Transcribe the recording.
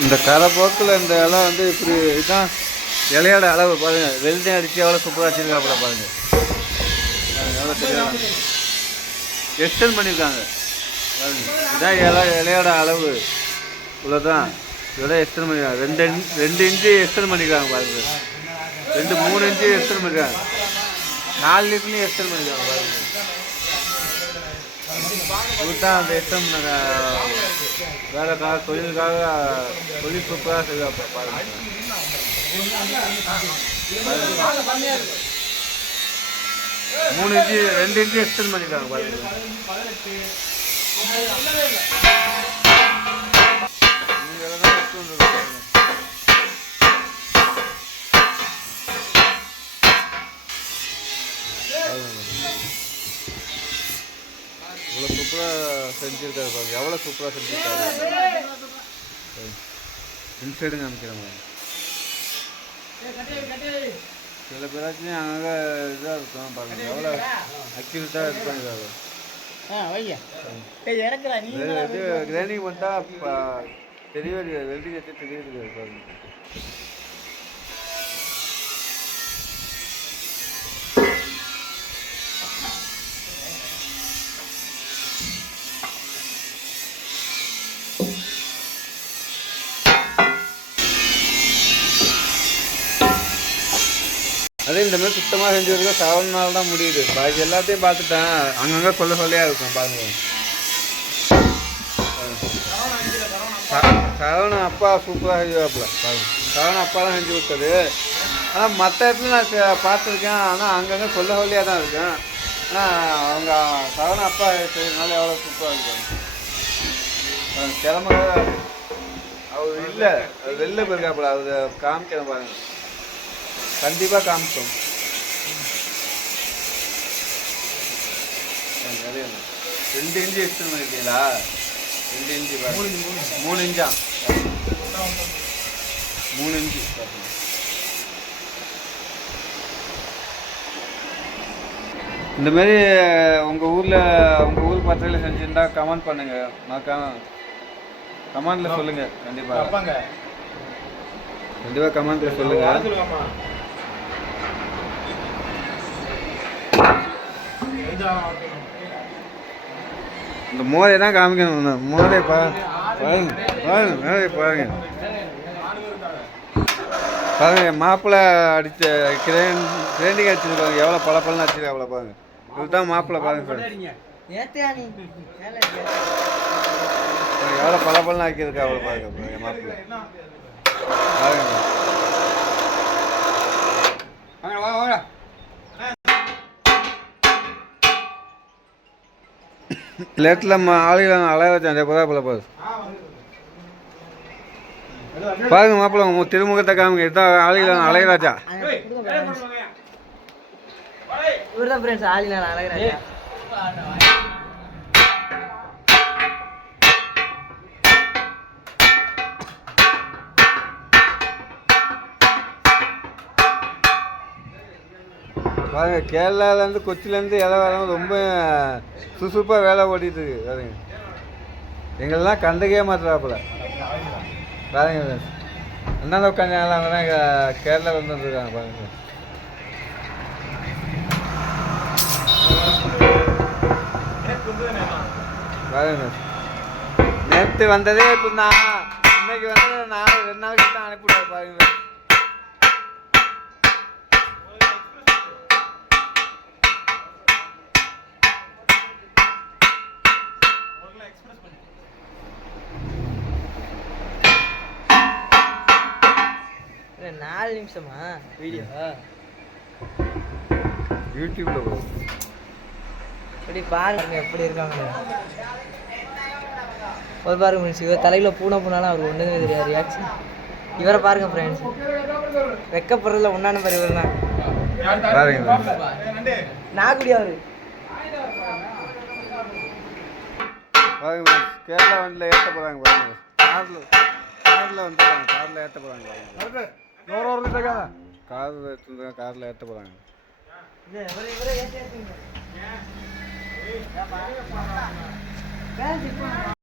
இந்த கரை போக்கில் இந்த இலை வந்து இப்படி இதுதான் இலையோட அளவு பாருங்கள் வெல்டிங் அடித்து எவ்வளோ சூப்பராக வச்சிருக்காப்புல பாருங்கள் எவ்வளோ தெரியாது எக்ஸ்டெண்ட் பண்ணியிருக்காங்க பாருங்க இதான் இலை இலையோட அளவு. இவ்வளோதான் இதெல்லாம் எக்ஸ்டெண்ட் பண்ணிக்கிறாங்க ரெண்டு இன்- ரெண்டு இன்ச்சு எக்ஸ்டெண்ட் பண்ணியிருக்காங்க பாருங்க. ரெண்டு மூணு இன்ச்சு எக்ஸ்டெண்ட் பண்ணியிருக்காங்க நாலு லிட்டர்லையும் எக்ஸ்டெண்ட் பண்ணியிருக்காங்க பாருங்க. இதுதான் அந்த எக்ஸ்டெண்ட் பண்ண வேலைக்காக தொழிலுக்காக தொழில் சூப்பராக செய்வாப்ப பாருங்க. மூணு இன்ச்சு ரெண்டு இன்ச்சு எக்ஸ்டெண்ட் பண்ணிட்டாங்க பாருங்க. சூப்பராக செஞ்சுருக்காரு பாருங்க. எவ்வளோ சூப்பராக செஞ்சுருக்காரு. இன்சைடு காமிக்கிறேன் பாருங்க. சில பேராச்சும் அங்கே இதாக இருக்கும் பாருங்க. எவ்வளோ அக்யூரேட்டாக இது இது கிரைண்டிங் பண்ணிட்டா தெரியவே தெரியாது வெல்டிங் வச்சு தெரியவே தெரியாது பாருங்க. அதே இந்த மாதிரி சுத்தமாக செஞ்சு வரைக்கும் செவன் நாள் தான் முடியுது. பாக்கி எல்லாத்தையும் பார்த்துட்டேன் அங்கங்கே சொல்ல சொல்லியாக இருக்கும் பாருங்க. சரவணன் அப்பா சூப்பராக செஞ்சுவாப்புல பாருங்க. சரவணன் அப்பா தான் செஞ்சு கொடுத்தது. ஆனால் மற்ற இடத்துல நான் பார்த்துருக்கேன். ஆனால் அங்கங்கே சொல்ல சொல்லியாக தான் இருக்கேன் ஆனால் அவங்க சரவணன் அப்பா செய்யறதுனால எவ்வளோ சூப்பராக இருக்காங்க பாருங்க. திறமை அவர் இல்லை. அவர் வெளில போயிருக்காப்புல. அவர் காமிக்கிறேன் பாருங்க. கண்டிப்பாக காமிச்சோம். ரெண்டு இன்ச்சு எக்ஸ்டெண்ட் பண்ணிருக்கீங்களா ரெண்டு இன்ச்சு. மூணு இன்ச்சா மூணு இன்ச்சு. பாருங்க. இந்த மாதிரி உங்கள் ஊரில் உங்கள் ஊர் பத்திரிகையில் செஞ்சுருந்தா கமெண்ட் பண்ணுங்க. மறக்காம கமெண்ட்ல சொல்லுங்க. கண்டிப்பாக கண்டிப்பாக கமெண்ட்ல சொல்லுங்க. இந்த மோரை தான் காமிக்கணும் நான். மோரை பாருங்க. பாருங்க மோரை பாருங்க. பாருங்க மாப்பிள்ளை அடித்த கிரேன் கிரைண்டிங் பாருங்க எவ்வளோ பல பழம் அவ்வளோ பாருங்க. இதுதான் மாப்பிள்ளை பாருங்க சார் எவ்வளோ பல பழம் ஆக்கியிருக்கா அவ்வளோ பாருங்க பாருங்க மாப்பிள்ளை. பாருங்க. வாங்க வாங்க வாங்க லேட்டில் ஆளுகளை அலைய வச்சேன் அதே போல போல பாருங்க மாப்பிள்ள திருமுகத்தை காமிங்க இதான் ஆளுகளை அலையராஜா இவர்தான் ஃப்ரெண்ட்ஸ் ஆளி நான் பாருங்கள் பாருங்க கேரளாலேருந்து கொச்சிலேருந்து இலை வராமல் ரொம்ப சுசுப்பாக வேலை ஓடிட்டு இருக்கு பாருங்க. எங்களெல்லாம் கண்டுக்கவே மாட்டுறாப்புல பாருங்க அண்ணாந்த உட்காந்து எல்லாம் தான் கேரளாவில் வந்துருக்காங்க பாருங்க. பாருங்க நேற்று வந்ததே இப்போ நான் இன்னைக்கு வந்தது நான் ரெண்டு நாளைக்கு தான் அனுப்பிவிடுவேன் பாருங்க இல்ல, நாலு நிமிஷமா? வீடியோ. யூடியூப்ல இப்படி பாருங்க எப்படி இருக்காங்க ஒரு பாருங்க ஃப்ரெண்ட்ஸ் இவர் தலையில் பூனை பூனாலும் அவர் ஒன்றுமே தெரியாது. ரியாக்ஷன் இவரை பாருங்க ஃப்ரெண்ட்ஸ் வெக்கப்படுறதுல ஒன்றான நம்பர் இவர் தான் கூடிய அவரு. கேரளா வண்டியில் ஏற்ற போகிறாங்க பாருங்க. காரில் காரில் வந்துடுறாங்க காரில் ஏற்ற போகிறாங்க போகிறாங்க இது இவரு இவரே ஏற்றி ஏற்றிங்க